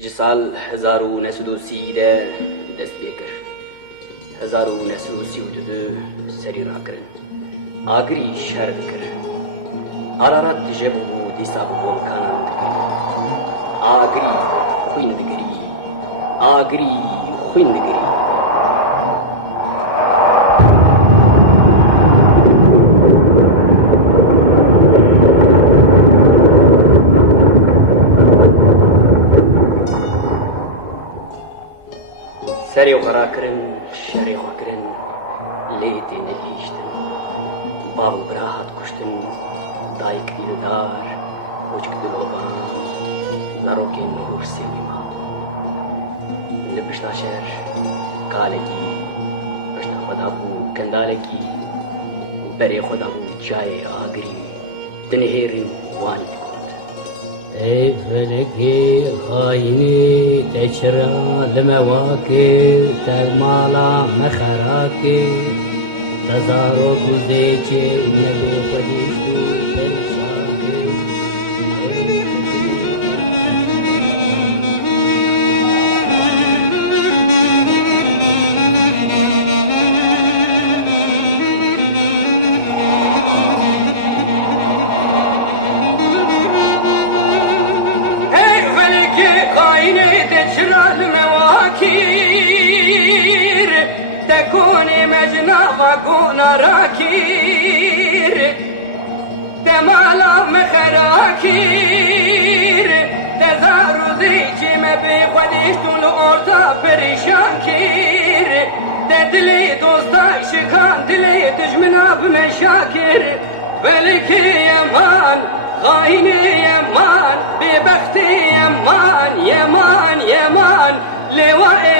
سال 1930 دست بیکر 1932 سری را کرن آگری شهر بکر آرارات جبو دیسا بول کانان دکر آگری خوین دگری آگری خوین دگری سری و خرا کرن شری خوا کرن لیتی نلیشتن بابو براحت کشتن دایک دیلدار وچک دلوبان زاروکی نور سیوی ما نبشتا شهر کالکی بشتا خدا بو کندالکی بری خدا بو جای آگری دنهیرن وانی ای فلکی خاینی تشرا لمواکی تلمالا مخراکی تزارو کزیچی نبی خودیشتو پرشاکی تكوني مجنى وكون راكير تمالا مخراكير تزارو ذيكي ما بيخديش طول أورتا بريشاكير تدلي دوستاي شكان دلي تجمنا بمشاكر فلكي يمان خايني يمان ببختي يمان يمان يمان لوائي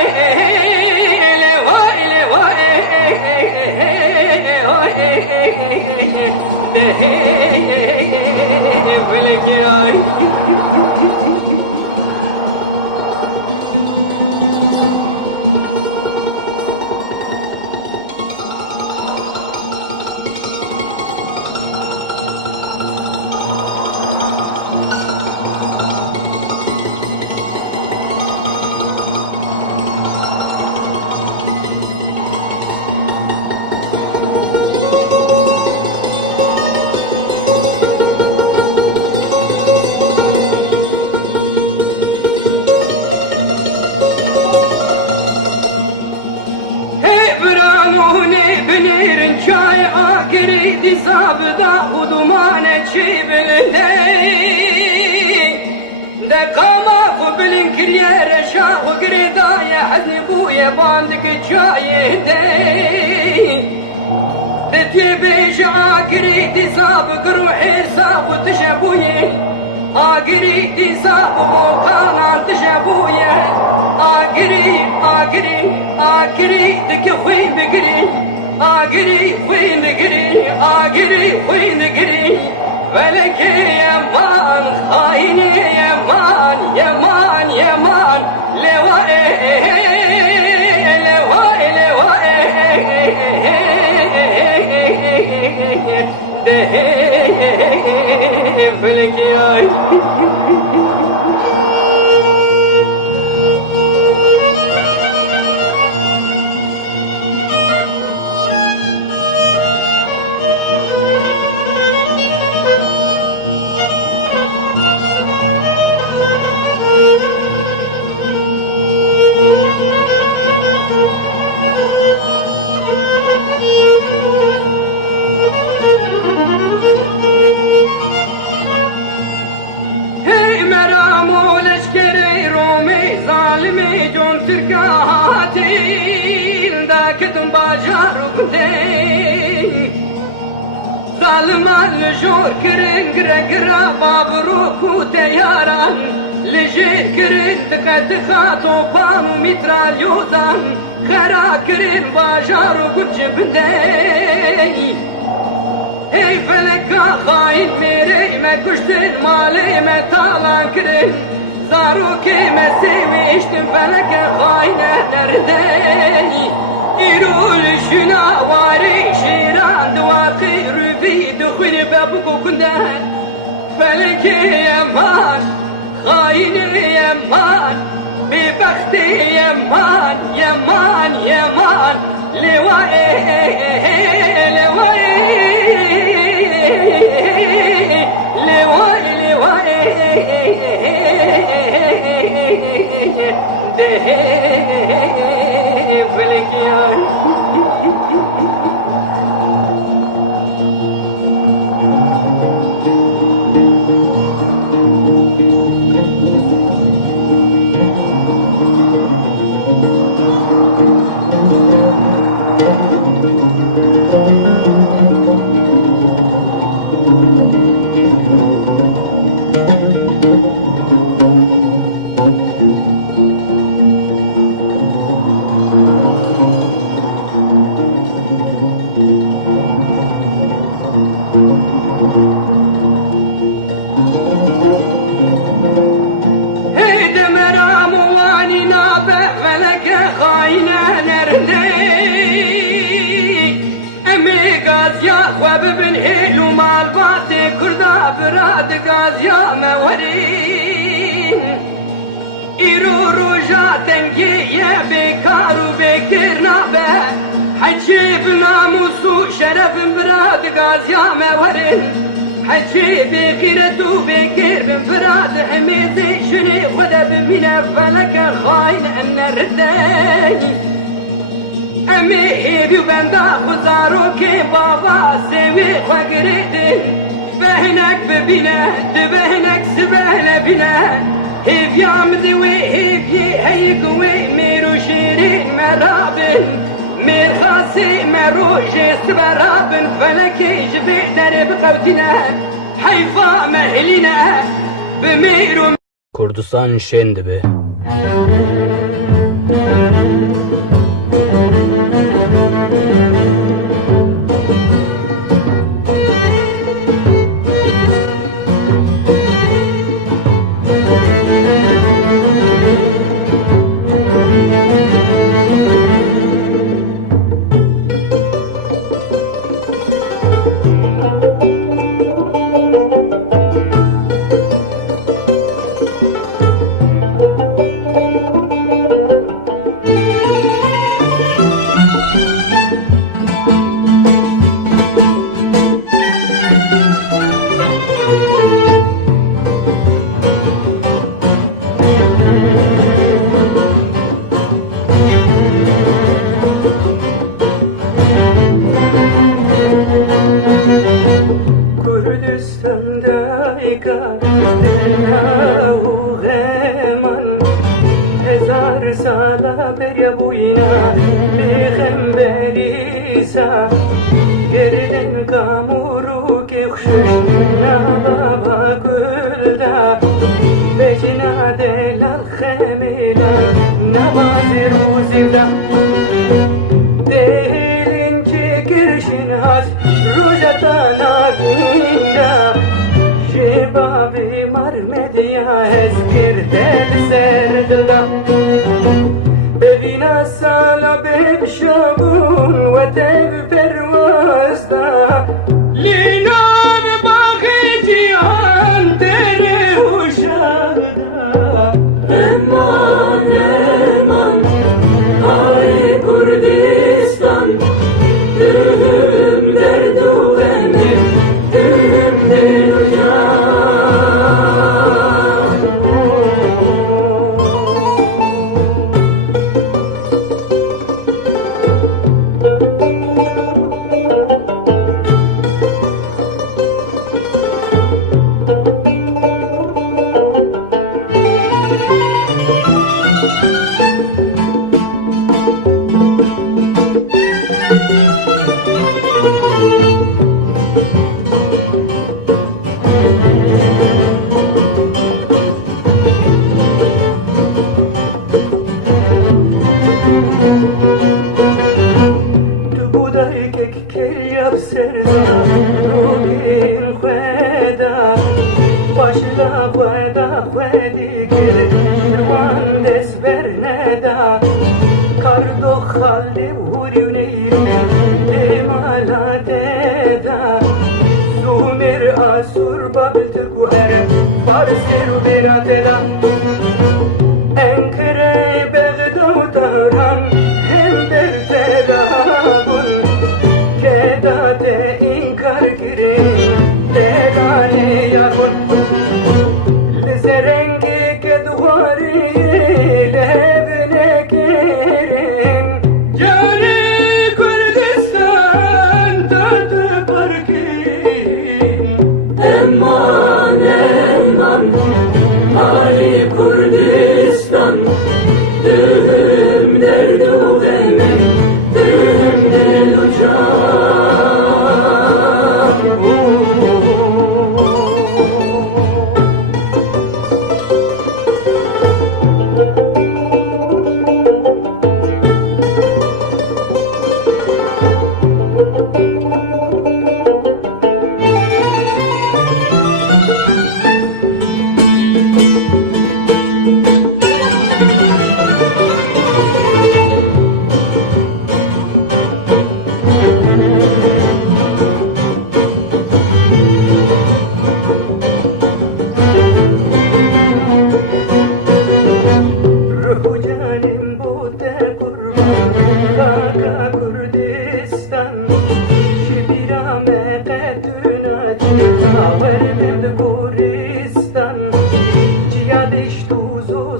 قريدي صابدا ودمانة شيبلندي دقاما قبلن كريار شاق وقريدا يا حزني بويا باندك جايدي تتيبيش عاقريدي صابق روحي صاب وتشبوي عاقريدي صاب وموقانا تشبوي عاقري تكفي بقلي آگری وین گری آگری وین گری ولکه یمان خاینه یمان یمان یمان لوائه لوائه لوائه ده فلکی آی كتم باجار وقدي ظالمان لجور كرين قرا بابروك وتياران لجير كرين تخاتو بام ومتراليوزان خرا كرين باجار وقد بدي اي فلكا خاين ميري ما كشتن مالي ما طالان كرين زاروكي ما سيميشتن فلكا خاينة درداني يرول شنا واري شيران دواقي رفي دخل بابكو كندان فلك يا مان خاين يا مان يمان يمان يمان لواء لواء لواء لواء ده فلكيان براد قاضيا مورين إيرو رجا تنقية بكار وبكر نابه حجيب ناموس وشرف براد قاضيا مورين حجيب بكرة وبكر بفراد حميتي شني خدا بمنا فلك خاين أن رداني أمي هيبي وبندا خزارو كي بابا سوي وقريتي بهنك ببنا تبهنك سبهنا بنا هيف يامدي وهيف هيك وميرو شيرين مرابن مير خاصي مروج سبرابن فلكي جبي درب قوتنا حيفا مهلنا بميرو Kurdistan şendibi. Paris, Ankara,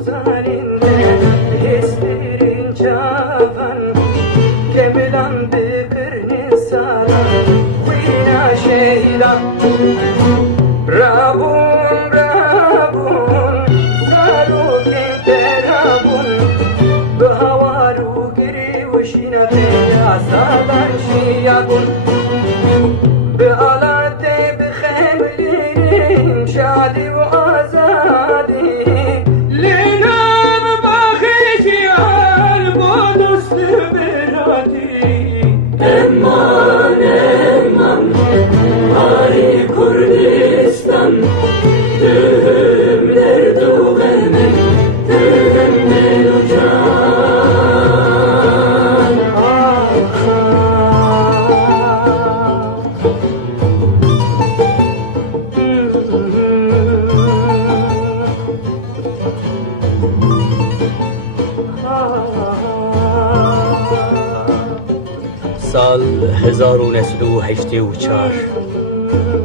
uzaninde hislerin çavan Kemilan bikirni sana Vina şeydan Rabun Rabun Saru kente Rabun Bahavaru giri vişina Teya sadan şiyagun بآلات بخمرين شادي وآزادي لنا بباخيتي عالبودس براتي امان امان هاي كردستان دهمler doğanın dehemler ucan سال 1984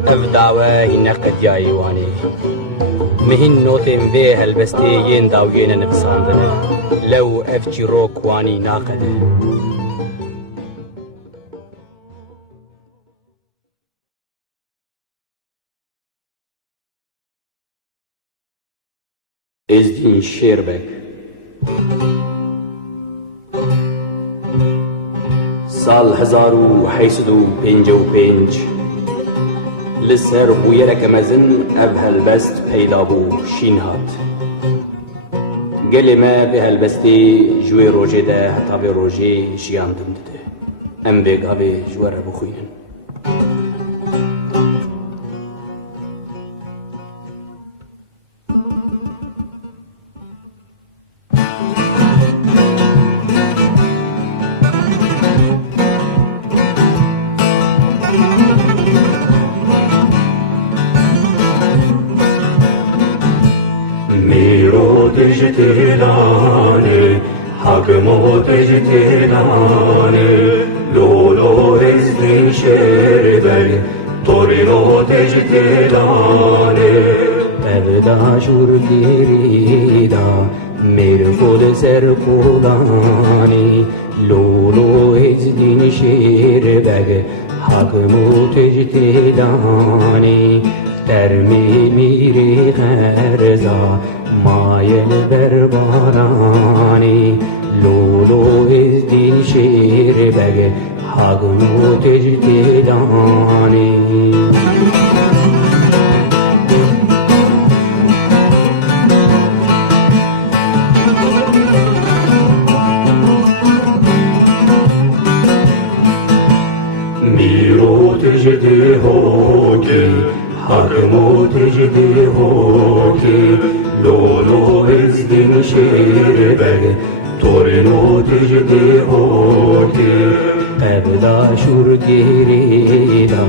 اف دعوه هنه قدیایی وانی مهین نوتیم به هلبستی ین داوین نفساندنه لو اف چیروک وانی ناقده ازدین شیربک سال 1855 لسر بویرک مزن اب هلبست پیدا بو شین هات گلی ما به هلبستی جوی روژه ده حتا به روژه جیان دم دده ام بگا به جوار بخوینن تجتهلاني حكمو تجتهلاني لولو ازدين شربك طورينو تجتهلاني ابدا شور گیریدا میر کل سر کولانی لولو ازدین شیر بگ حکمو تجتهلانی ترمی میری خرزا مایل بربارانی لولو ازدین شیر بگ حکمو تجتهلانی میرو تجده هوکی حکمو تجده هوکی لولو ازدین شیر بگ تورینو تجده هوکی ابدا شور گیریدا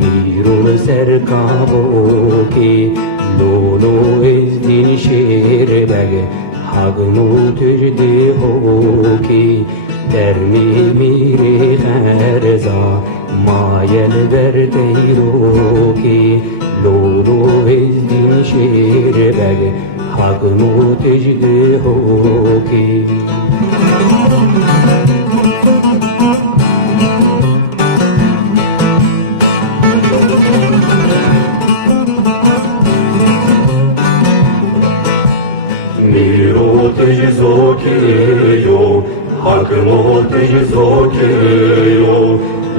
میرو سر کابو کی لولو ازدین شیر بگ حکمو تجده هوکی درمی میری خرزا مایل بر دیرو کی لولو ازدین شیر بگ حکمو تجده هوکی میرو تجزوکیو حکمو تجزوکیو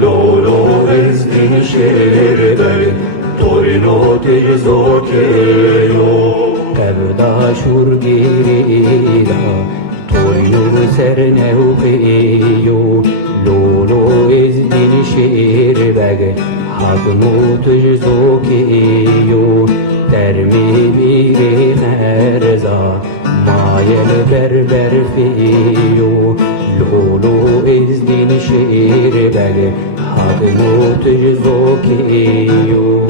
لولو ازدین شیر بگ تورینو تجزوکیو ابدا شور گیریدا تورینو سر نوکیو لولو ازدین شیر بگ حکمو تجزوکیو درمی میری خرزا مایل بر فیو لولو ازدین شیر بگ حکمو تجزوکیو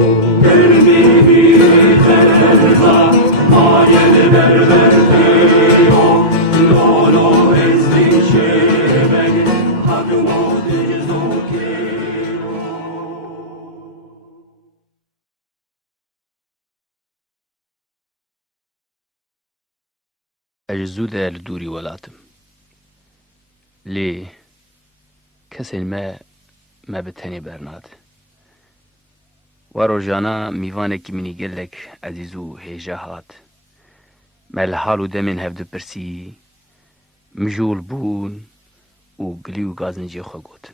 درمی میری خرزا مایل بر فیو لولو ازدین شیر بگ حکمو اجزود لدوری ولاتم لی کسی ما بتنی برناد و روزانا میوانه که منی گلک عزیزو هیجا هات مل حالو دمین هفده پرسی مجول بون و گلیو گازنجی خو گوتن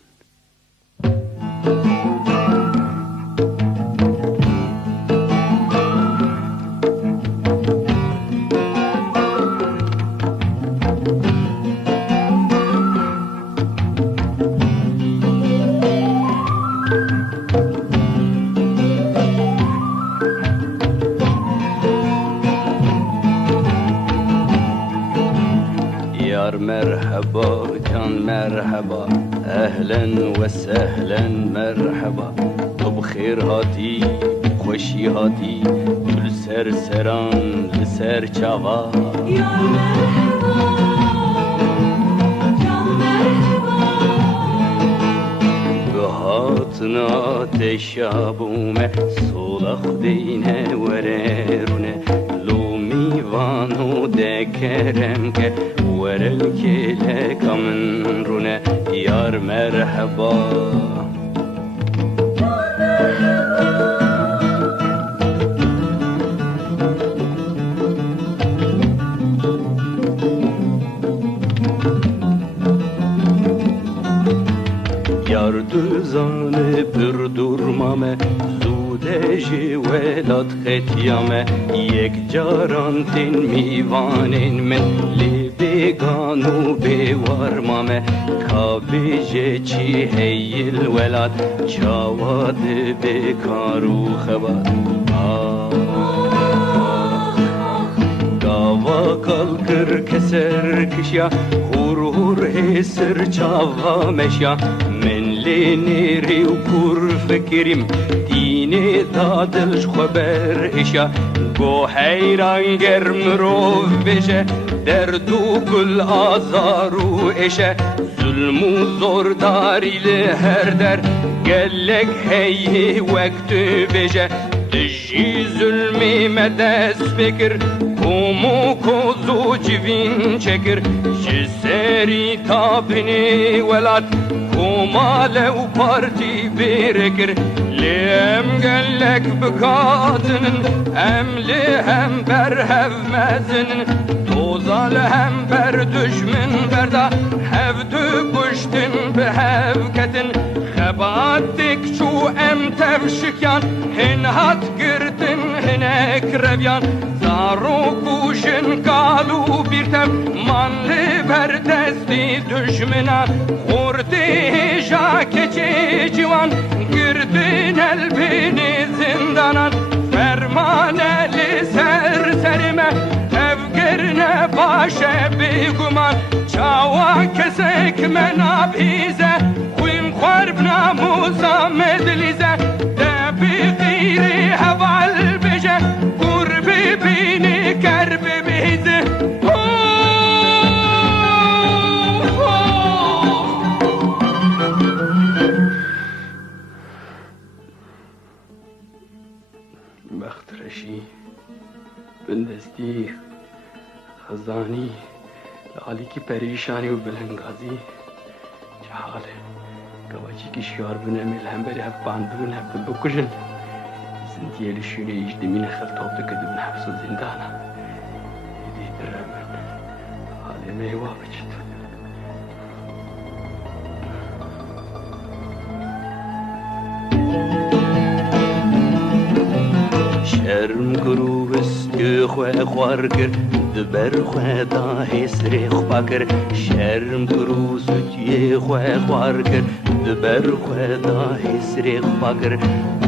مرحبا جان مرحبا اهلا و سهلا مرحبا تو بخیر هاتی خوشی هاتی گل سر سران لسر چاوا یا مرحبا جان مرحبا بهاتنا تشابومه صلح دینه وررونه لو میوانو دکرم که ورل كلك من رنا يار مرحبا يار دوزانه پر durmame زوده ولاد ختیامه یک جاران تین میوانین من بگانو بوارمامه کابیجه چی هیل ولاد چاواد بکارو خباد گاوا کال کر کسر کشیا هور هور هسر چاوا مشیا من لینیری و پر فکریم دینه دادلش خبر اشیا گو حیران گرم رو بشه درد و کل آزارو اشه ظلم و زورداری لهر در گلک هی وقت بشه دجی ظلمی مدست بکر کومو کوزو جوین چکر جسری تابنی ولاد کوماله و پارتی برکر لیم گلک بکاتنن ام لهم برهف مزنن توزال هم بر دشمن بردا هفدو کشتن به هفکتن خباتک چو ام تفشکیان هن هات گردن هنک رویان زارو کوشن کالو بیرتم من بر دستی دشمنان خورده جا کچه جوان گردن البین زندانان فرمان لسر سرمه افگرنه باشه بگمان چاوا کسک من آبیزه خویم خورب ناموسا مدلیزه ده بغیری حوال بشه قرب بینی کرب بیزه بخترشی بندستی خزانی لالی کی پریشانی و بلنگازی چه حاله گواچی کی شیار بونه ملهم بری هف باندون هف بکشن زندیه لشونه ایش دمین خلطاب دکدون حبس و زندانا ایدی درمن حاله میوا بچد شرم کرو بستی خواه خوار کر دبر خواه دا حسری خواه کر شرم کرو سوچی خواه خوار کر دبر خواه دا حسری خواه کر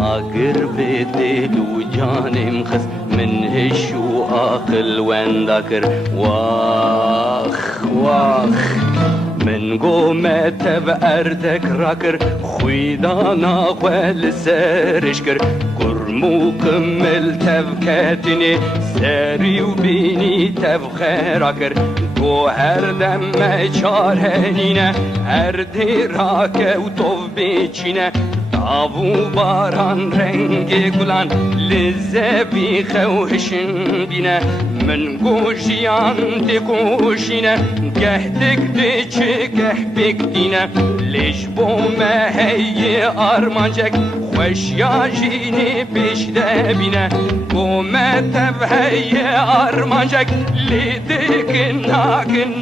آگر به دلو جانم خس من هشو آقل وندا کر واخ واخ من قومة بأردك راكر خويدانا خوال سارشكر كرمو كمل تفكاتني ساري وبيني تفخيراكر قو هر دم چارهنينه هر دي راكه و طوف بيچينه تابو باران رنگ گلان لزه بی خوشن بینه من گوشیان تکوشینه گهدک دیچه گه بکتینه لیش بومه هی آرمانجک خوش یا جینی پیش دبینه بومه تب هی آرمانجک لیدک ناکن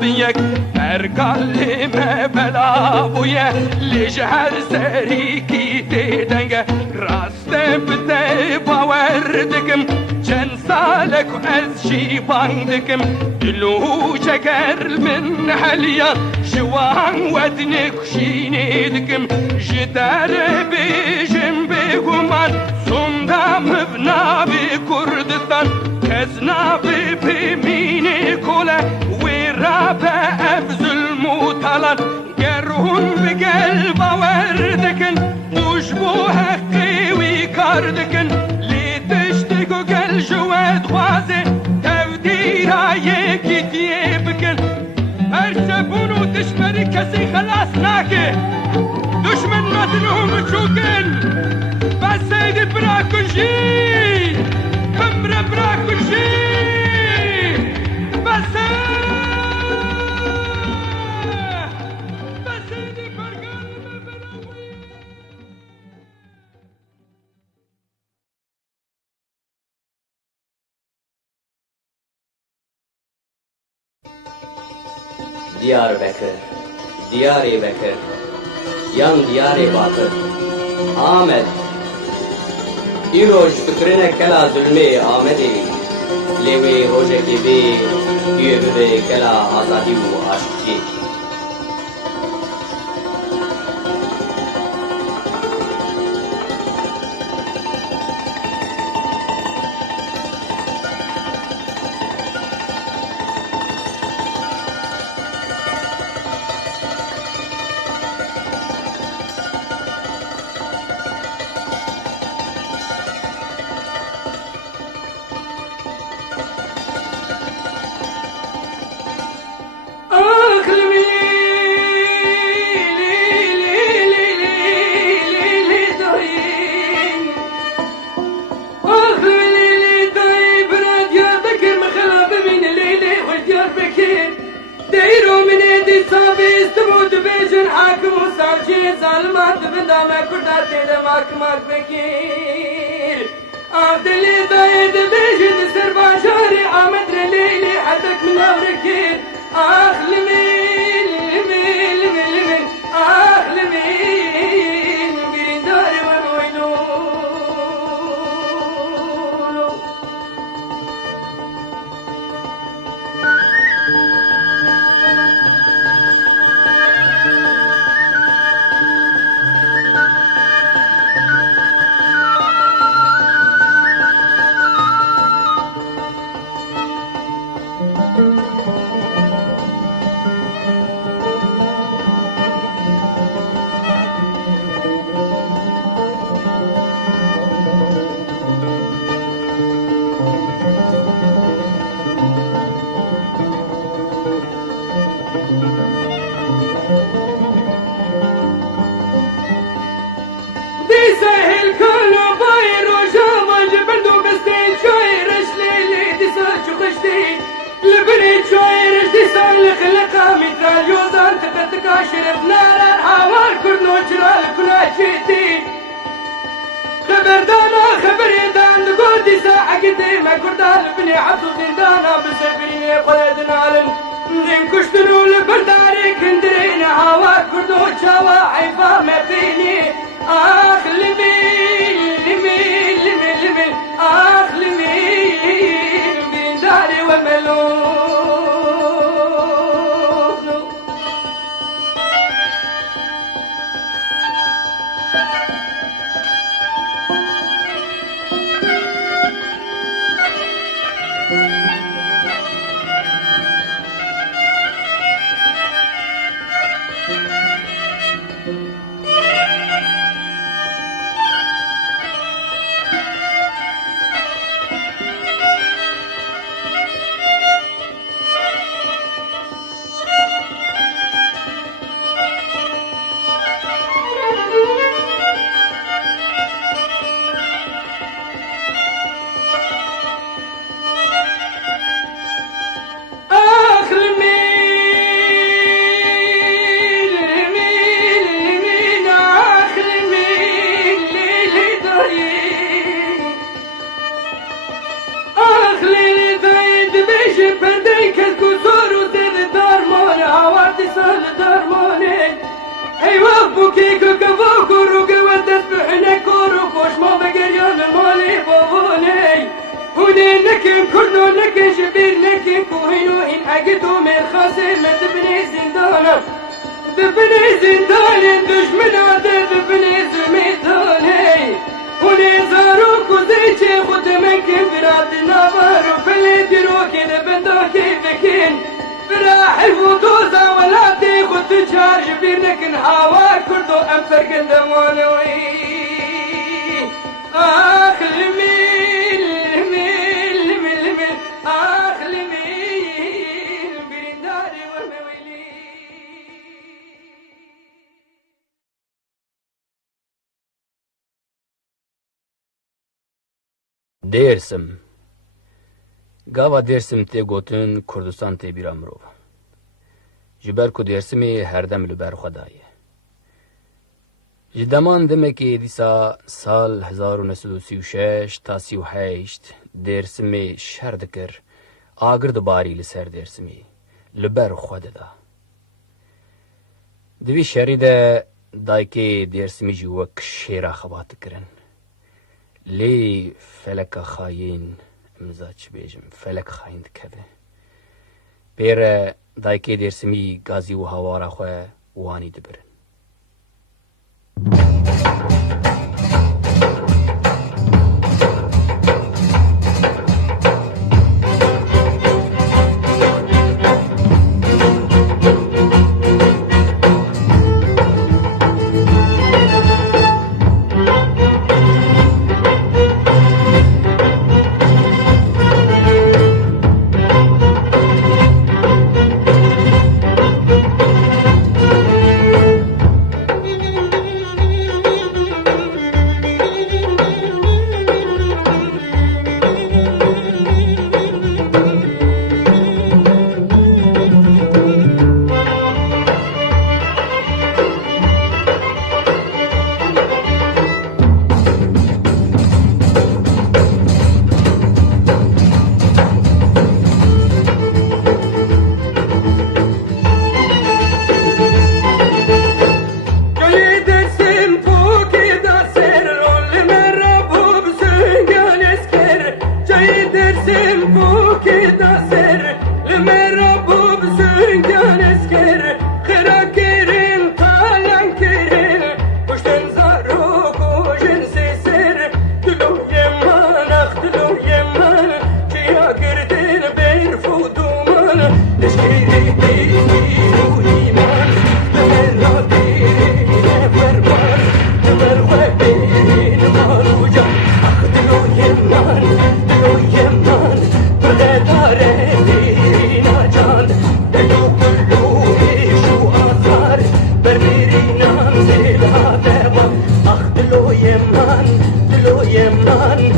بیک برگالی me bela buye لیش هر سری کی دیدنگه راسته بده باور دکم چند سالک از شیبان دکم دلو چکر من حلیا شوان ودنک شینی دکم جدر بیجم بگمان سندم بنا بی کردستان کزنا بی پیمینی کوله وی را به افزل موتالان گرهون بگل باور دکن دوش بو حقی وی کار دکن لی تشتگو گل جواد خوازه تودیرا یکی دیه بکن هر شبونو دشمنی کسی خلاص ناکه دشمن مدنهم چوکن بس سیدی براکن جی کمره براکن جی بس Diyarbakır, Diyarbakır, yan Diyarbakır, Ahmet. İroj fikrine kela zulmê Ahmetê, lê wê rojekê bê guye bibe kela azadî û aşkiyê. كله نكش بير نكي كوهينو إن أجدو من خاسر ما تبني زندانا تبني زنداني دشمن عدد تبني زميداني ونزارو كوزيشي خد من كبرات نوارو بلدي روكي نبندا كيفكين براح الفوتوزا ولا تاخد تشارج بير نكن هاوار كردو أنفر قدمانوي آخ الميل الميل الميل الميل آخ الميل برنداري والمويلي Dersim. Gava Dersim te gotin Kurdistan te bîra mirov. Ji ber ku Dersimê herdem li ber xwe daye. Ji deman demekê dîsa sal 1936 ta 38 Dersimê şer dikir, agir dibarî li ser Dersimê, li ber xwe de da. Di vî şerî de dayikê Dersimî jî wek şêra xebat dikirin. Lê feleka xayîn, imza çi bêjim, felek xayîn dikeve. Pêre dayikê Dersimî gazî û hawara xwe wanî dibirin. Yeman,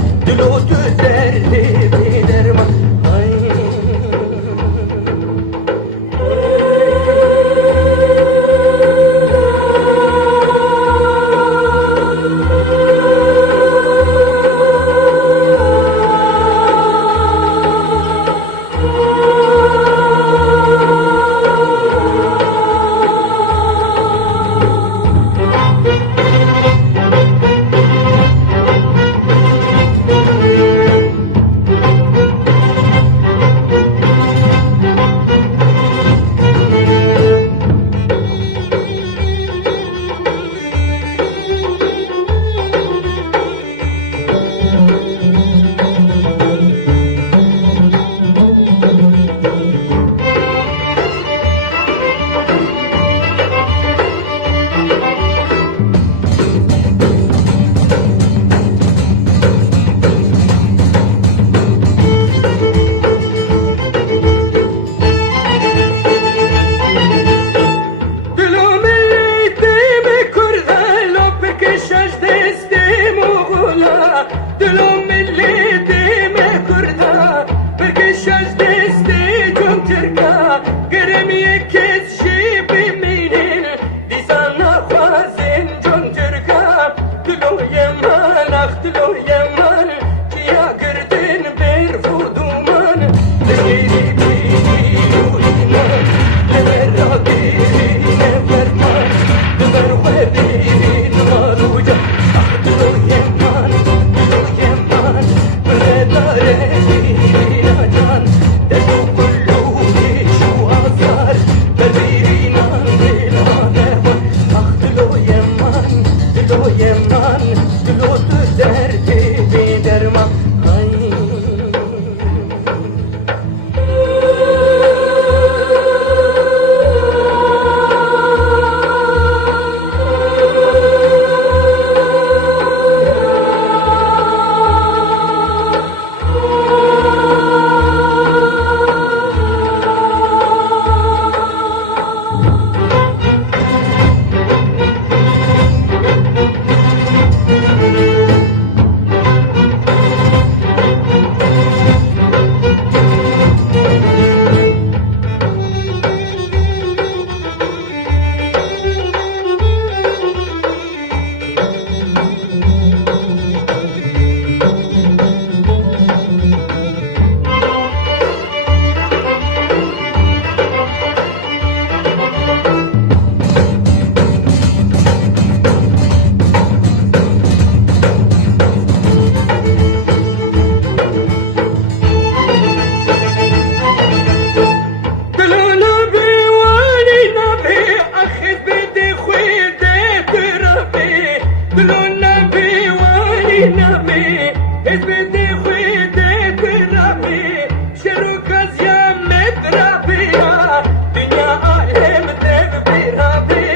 dünya alem dev bir abi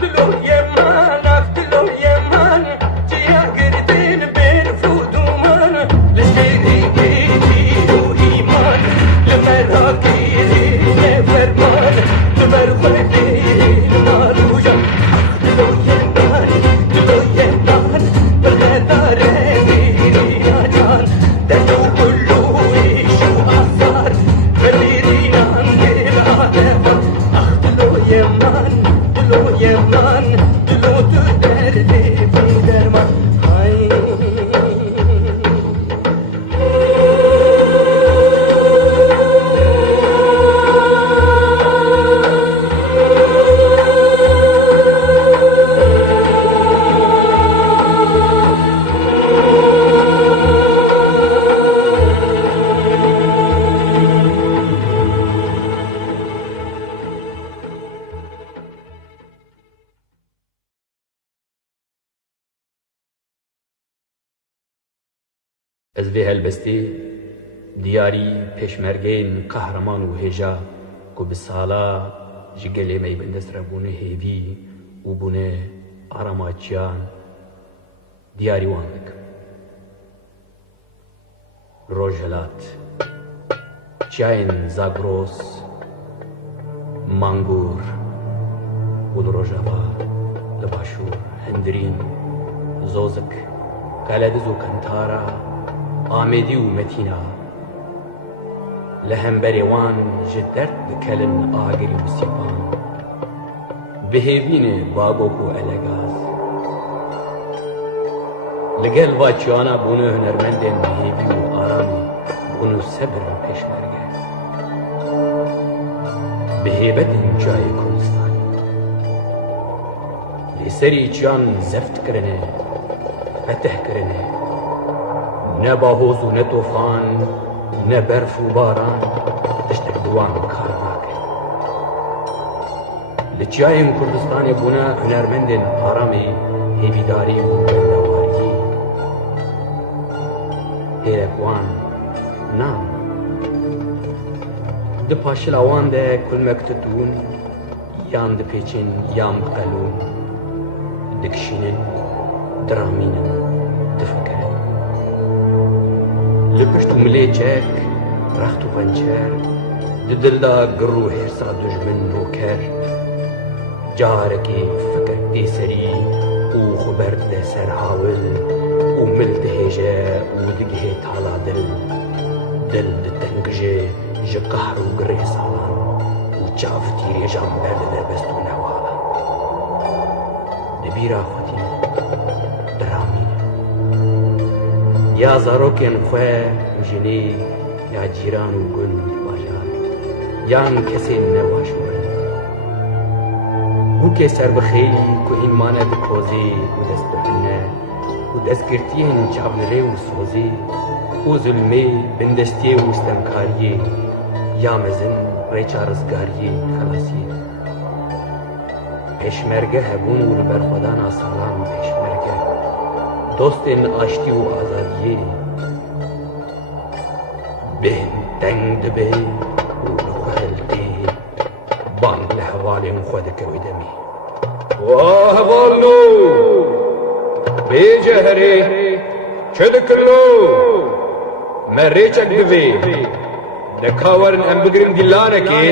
dilo yeman af dilo yeman ciya girdin bir fuduman leşeri gidiyo iman lemeraki ne ferman lemer khaydir marujan dilo yeman berkadare dina can dilo kullu ishu asar berdirina andir ah dilo yeman dilo tu derdi bir derman ay Ez vê helbestê diyarî pêşmergeyên qehreman û hêja ku bi sala ji gelê me bendest rebûne hêvî û bûne aramaçiyan diyarî wan dikim. Rojhelat, çiyayên Zagros, Mangur û li Rojava, li Başûr, Hindirîn, Zozik, Kalediz û Kantara, Amedî û Metina li hemberê wan ji derd dikelin agirî û sîpan bihêvîne Bagok û Elegaz li gel vaçiyana bûne hunermendên bihêvî û aramî bûne sebir û pêşmerge bi hêbetên çiyayê Kurdistanê lê serî çiyan zeft kirine feteh kirine ne bahoz û ne tofan ne berf û baran tiştek di wan kar nake li çiyayên Kurdistanê bûne hunermendên aramê hêvîdarî û bendewariyê hêrek wan nan di paşila wan de kulmek tutûn yan dipêçin yan biqelûn dikişînin diramînin difikirin li pişt û milê çek rext û pençer di dil da gir û hêrsa dijmin roker carekê fikir tê serî û xweber dide ser hawil û mil dihêje û digihê tala dil ditengije ji qahr û girê salan û çav tîrêjan ber li derbest û newalan di bîra xwedî diramîne ya zarokên xwe û jinê ya cîran û gund bajar yan kesên nebaşûrin hûkê serbixêlî ku hîn mane bi kozê û destbirine û destgirtiyên çavnirê û sozê û zulmê bindestiyê û stemkariyê ya mezin rêça rizgariyê xelasiyê pêşmerge hebûn û li ber xwedana salan pêşmerge dostên aştî û azadiyê bên teng dibe û li xwe hiltê bang li hevalên xwe dike wê demê wa hevalno bêceherê çi dikirno me rêçek divê deka werin em bigirin dîlanekê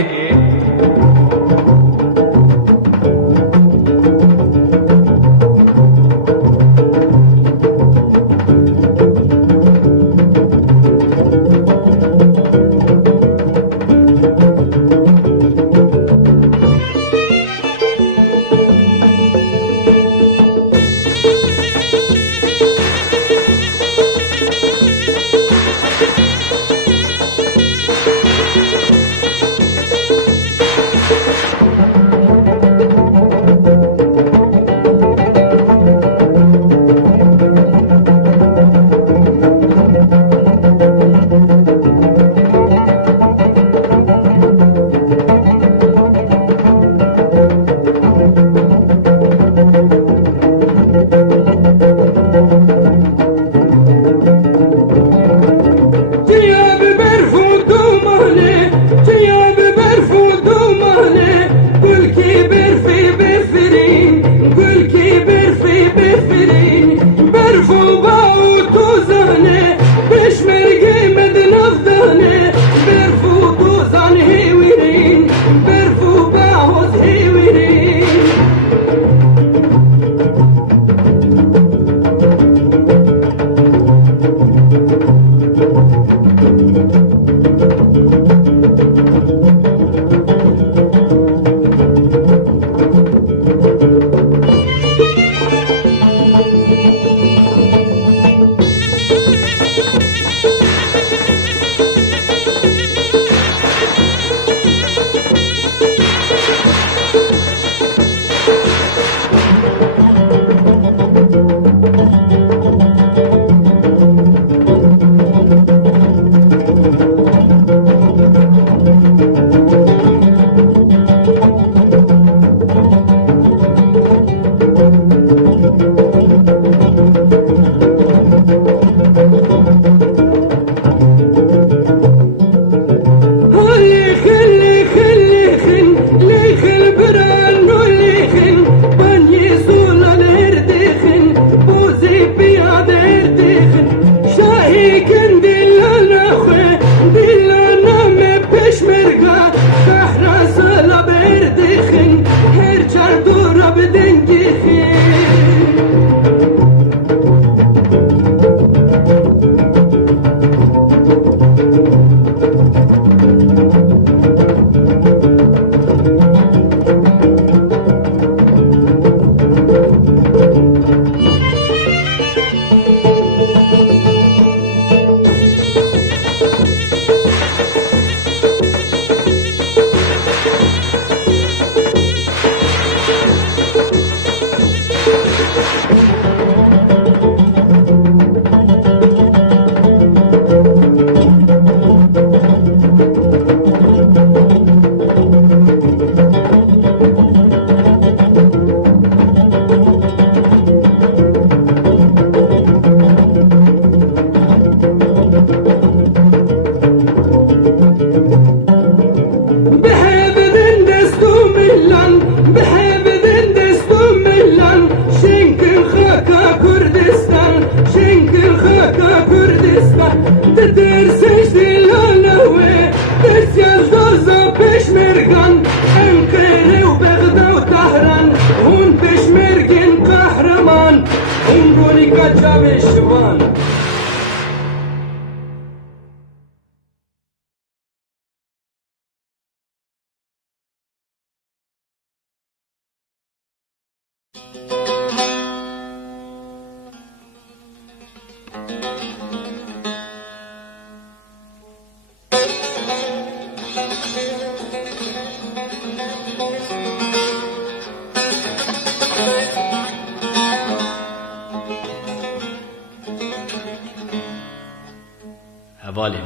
هوالی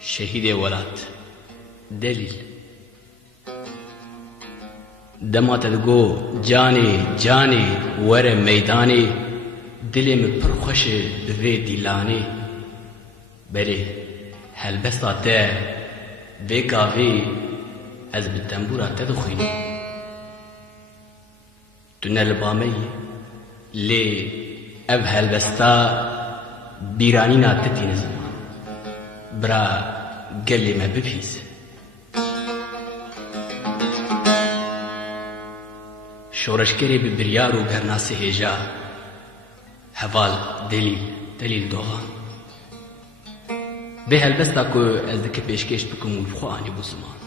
شهید ولات دلیل دمات دگو جانی جانی ور میدانی دلم پر خوش به دیلانی بله هلبستا ته به گاوی از بالتنبورا تدخینی تنل بامی لی اف هلبستا بیرانی ناتتی نزمان برا گلی ما بپیز شورشگری به بریار و گرناس هجا هوال دلیل دوغان به هلبستا کو از دک پیشکش بکم و بخوانی بو زمان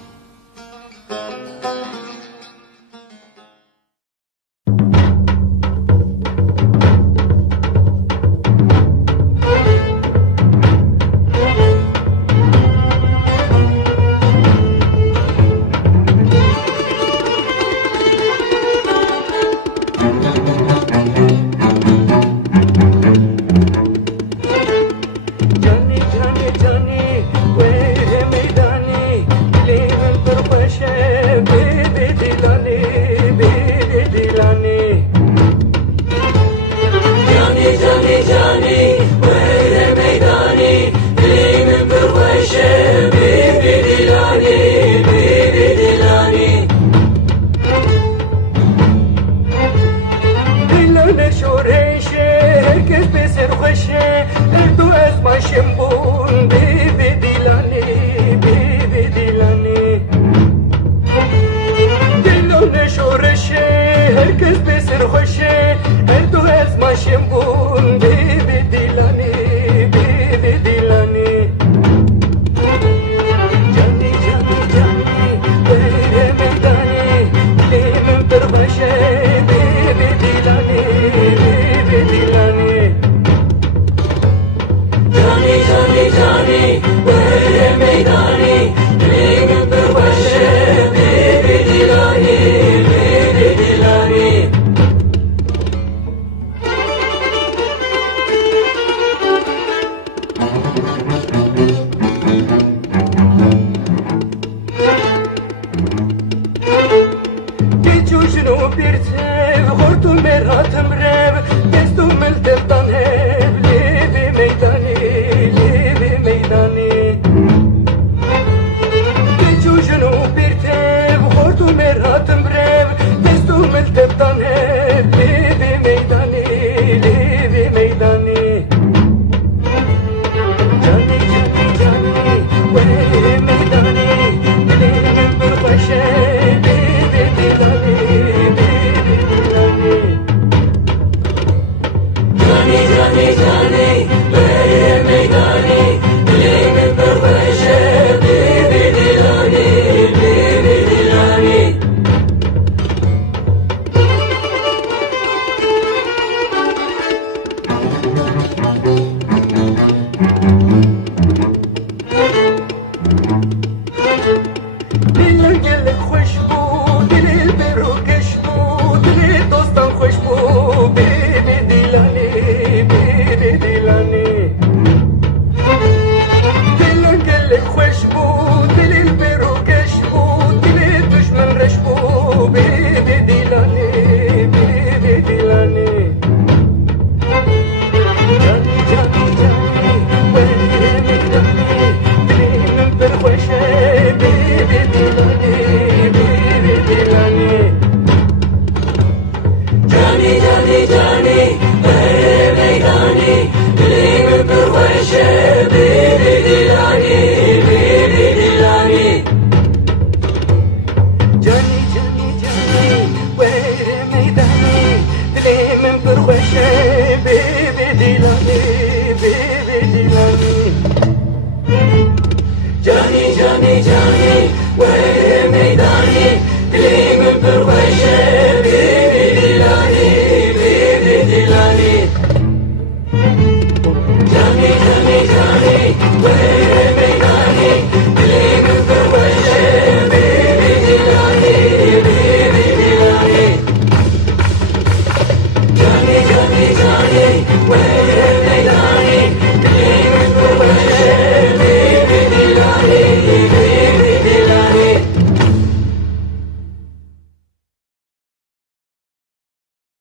Johnny, Johnny, where may